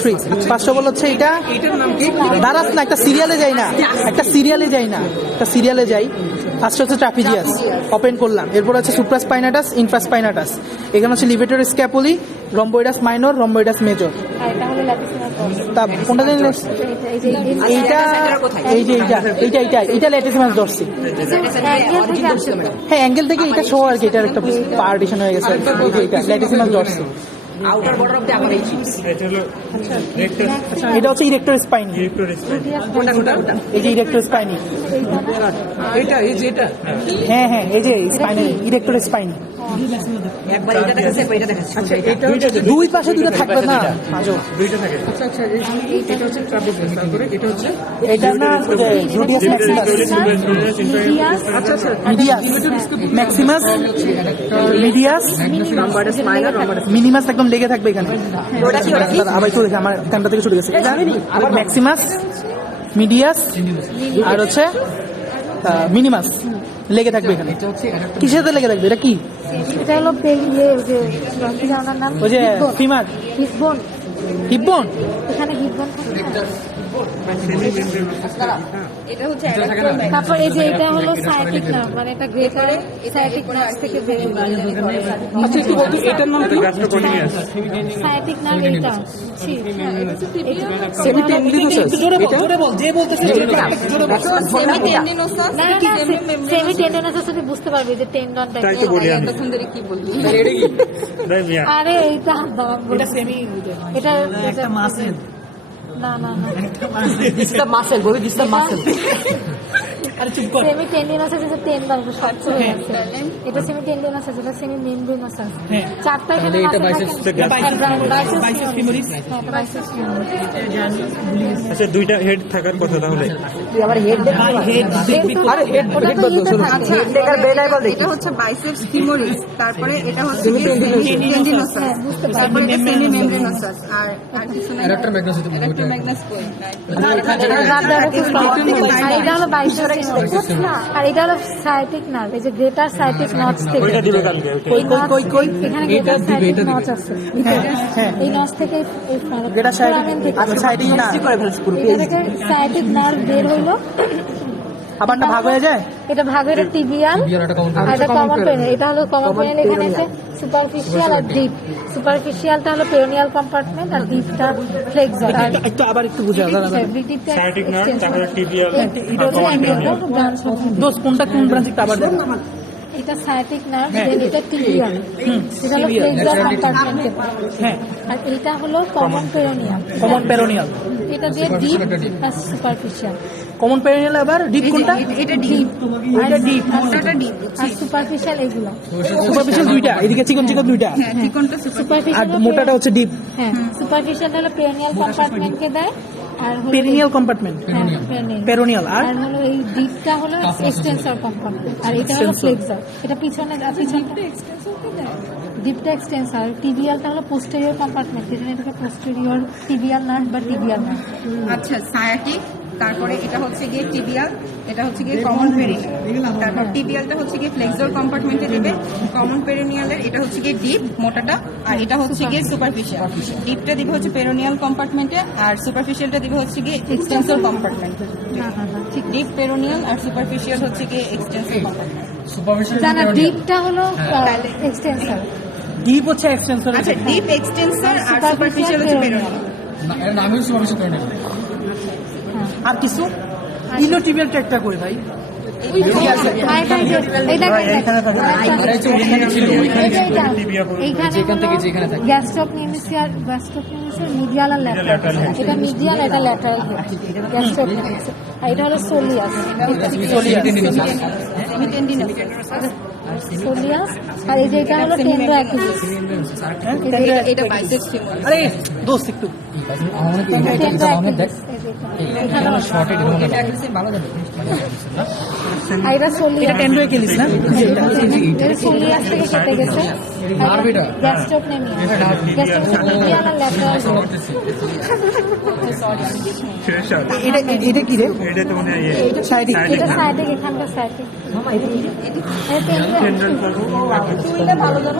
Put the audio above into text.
Three পাঁচশো বল হচ্ছে এটা দাঁড়াস না, একটা সিরিয়ালে যাই না। একটা সিরিয়ালে যাই না। একটা সিরিয়ালে যাই। ফার্স্ট হচ্ছে ট্রাপিজিয়াস ওপেন করলাম। এরপর হচ্ছে সুপ্রাস্পাইনাটাস ইনফ্রাস্পাইনাটাস এখানে হচ্ছে লিভেটর স্ক্যাপুলি রম্বোইডাস মাইনর রম্বোইডাস মেজর তা কোনটা জানলে এইটা, এই যে এইটা এইটা এইটা এইটা ল্যাটিসিমাস ধরছি। হ্যাঁ অ্যাঙ্গেল থেকে এটা শো আর কি, এটার একটা পার্টিশন হয়ে গেছে আর কি। ল্যাটিসিমাস ধরছি outer border of the upper H এটা হলো এটা হচ্ছে ইরেক্টর স্পাইনি কোনটা কোনটা এই যে ইরেক্টর স্পাইনি এটা এই যে এটা। হ্যাঁ হ্যাঁ এই যে স্পাইনি ইরেক্টর স্পাইনি একবার এটা দেখাচ্ছে এটা দেখাচ্ছে আচ্ছা এটা দুই পাশে দুটো থাকবে না? দুইটা থাকে আচ্ছা আচ্ছা এটা হচ্ছে ট্রাপিজিয়াস তারপরে এটা হচ্ছে এটা না জুডিয়াস ম্যাক্সিমাস মিডিয়াস আচ্ছা আচ্ছা মিডিয়াস ম্যাক্সিমাস মিডিয়াস মিনিমাস একদম লেগে থাকবে এখানে? ওটা কি ওটা কি? দাঁড়া, আবার চলে গেছে আমার কানটা থেকে ছুটে গেছে। আবার ম্যাক্সিমাস মিডিয়াস আর হচ্ছে মিনিমাস লেগে থাকবে এখানে। কিসের সাথে লেগে থাকবে? এটা কি? এটা হলো ইয়ে ওই যে এখানে হিপবন এখানে হিসবোন তারপর এই যে এটা হলো সাইটিক নার্ভ মানে এটা গ্রেটার সাইটিক নার্ভ থেকে বেরিয়ে আচ্ছা একটু বলতো এটার নাম কি? সাইটিক নার্ভ এটা। এটা জোরে বল যে বলতেছে তুমি বুঝতে পারবে যে টেন্ডনটা বলি আমি। আরে এটা সেমি এটা মাসেল না না না দিস দ্য মাসেল বলি দিস দ্য মাসেল আরে চুপ কর সেমি টেন্ডিনাস আছে যে টেন্ডন স্বচ্ছ হয়ে আছে এটা সেমি টেন্ডিনাস আছে এটা সেমি মেমব্রেনাস আছে। হ্যাঁ। চারটা এখানে এটা femoris। femoris। হ্যাঁ। আচ্ছা দুইটা হেড থাকার কথা তাহলে। তুই আবার হেড দেখ হেড আরে হেড হেড তো বল ইয়েতে শোনো থাকে। হেড দেখার বেল আইবল দেখি এটা হচ্ছে বাইসেপস ফিমোরিস তারপরে এটা হচ্ছে হ্যাঁ, বুঝতে পারছি। তারপরে এটা সেমি মেমব্রেনোসাস আর আর কিছু নাই। ইলেক্ট্রো ম্যাগনাস কোয়েল আর এটা হলো biceps femoris। আর এটা হলো সাইটিক নার্ভ এই যে গ্রেটার সাইটিক নচ থেকে। ওইটা দিবে কালকে ওইটা এই নচ এখানে গ্রেটার সাইটিক নচ আছে। হ্যাঁ এই নচ থেকে এই এটা সাইডিং আচ্ছা সাইডিং না। করে ফেলছ পুরো সাইটিক নার্ভ বের হইল আবারটা ভাগ হয়ে যায়? এটা ভাগ হয়ে টিবিয়াল আর এটা কমন পেন এটা হলো কমন পেন এখানে আছে। সুপারফিশিয়াল আর ডিপ সুপারফিশিয়ালটা হলো পেরিনিয়াল কম্পার্টমেন্ট আর ডিপটা ফ্লেক্সার আর একটু- একটু আবার একটু বুঝে সাইটিক নার্ভ তারপরে টিবিয়াল এটা হচ্ছে দোষ কোনটা কোন ব্রাঞ্চ একটু আবার এটা সাইটিক নার্ভ দেন এটা টিবিয়াল এটা হলো ফ্লেক্সার কম্পার্টমেন্ট হ্যাঁ। আর এটা হলো কমন পেরোনিয়াল কমন পেরোনিয়াল এটা দিয়ে ডিপ আর সুপারফিশিয়াল কমন পেরোনিয়াল আবার ডিপ কোনটা? এটা ডিপ এটা ডিপ ডিপ আর সুপারফিশিয়াল এগুলো। সুপারফিশিয়াল দুইটা। এদিকে চিকন চিকন দুইটা। হ্যাঁ চিকনটা আর মোটাটা হচ্ছে ডিপ হ্যাঁ সুপারফিশিয়াল হলো পেরোনিয়াল কম্পার্টমেন্টকে দেয়। পেরিনিয়াল কম্পার্টমেন্ট পেরোনিয়াল আর? হলো এই ডিপটা হলো এক্সটেন্সর কম্পার্টমেন্ট আর এটা হলো ফ্লেক্সর এটা পিছনে আর পিছনটা ডিপটা এক্সটেন্সর টিবিয়ালটা হলো পোস্টেরিয়র কম্পার্টমেন্ট যেখানে এটাকে পোস্টেরিয়র টিবিয়াল নার্ভ বা টিবিয়াল নার্ভ আচ্ছা সায়াটিক তারপরে এটা হচ্ছে গিয়ে টিবিয়াল এটা হচ্ছে গিয়ে কমন পেরিনিয়াল তারপর টিবিয়ালটা হচ্ছে গিয়ে ফ্লেক্সর কম্পার্টমেন্টে দেবে। কমন পেরিনিয়ালের এটা হচ্ছে গিয়ে ডিপ মোটাটা। আর এটা হচ্ছে গিয়ে সুপারফিশিয়াল ডিপটা দিবে হচ্ছে পেরোনিয়াল কম্পার্টমেন্টে আর সুপারফিশিয়ালটা দিবে হচ্ছে গিয়ে এক্সটেন্সর কম্পার্টমেন্টে হ্যাঁ হ্যাঁ হ্যাঁ ঠিক ডিপ পেরোনিয়াল আর সুপারফিশিয়াল হচ্ছে গিয়ে এক্সটেন্সর কম্পার্টমেন্ট জানা ডিপটা হলো এক্সটেন্সর ডিপ হচ্ছে এক্সটেনশন আচ্ছা ডিপ এক্সটেন্সর আর সুপারফিশিয়াল হচ্ছে পেরোনিয়াল আর কিছু ইলোটিবিয়াল ট্র্যাকটা করে ভাই gastrocnemius gastrocnemius medial আর ল্যাটারাল এটা মিডিয়াল এটা ল্যাটারাল গ্যাস্ট্রক এটা হলো সোলিয়াস সোলিয়াস আর এই যে এটা হলো টেন্ডো অ্যাকিলিস এটা বাইসেপস ফিমোরাস আরে দোস্ত একটু টেন্ডো অ্যাকিলিস এটা অ্যাগ্রেসিভ ভালো যাবে আর এটা এটা টেন্ডো একেলিস না এটা সোলিয়াস থেকে কেটে গেছে গ্যাস্ট্রোকনেমিয়া গ্যাস্ট্রোক মিডিয়াল আর ল্যাটারাল এটা এটা কি রে এটা তো মনে হয় ইয়ে সাইডিক এটা সাইডে এখানকার সাইডে এটা টেন্ডো টেন্ডন করব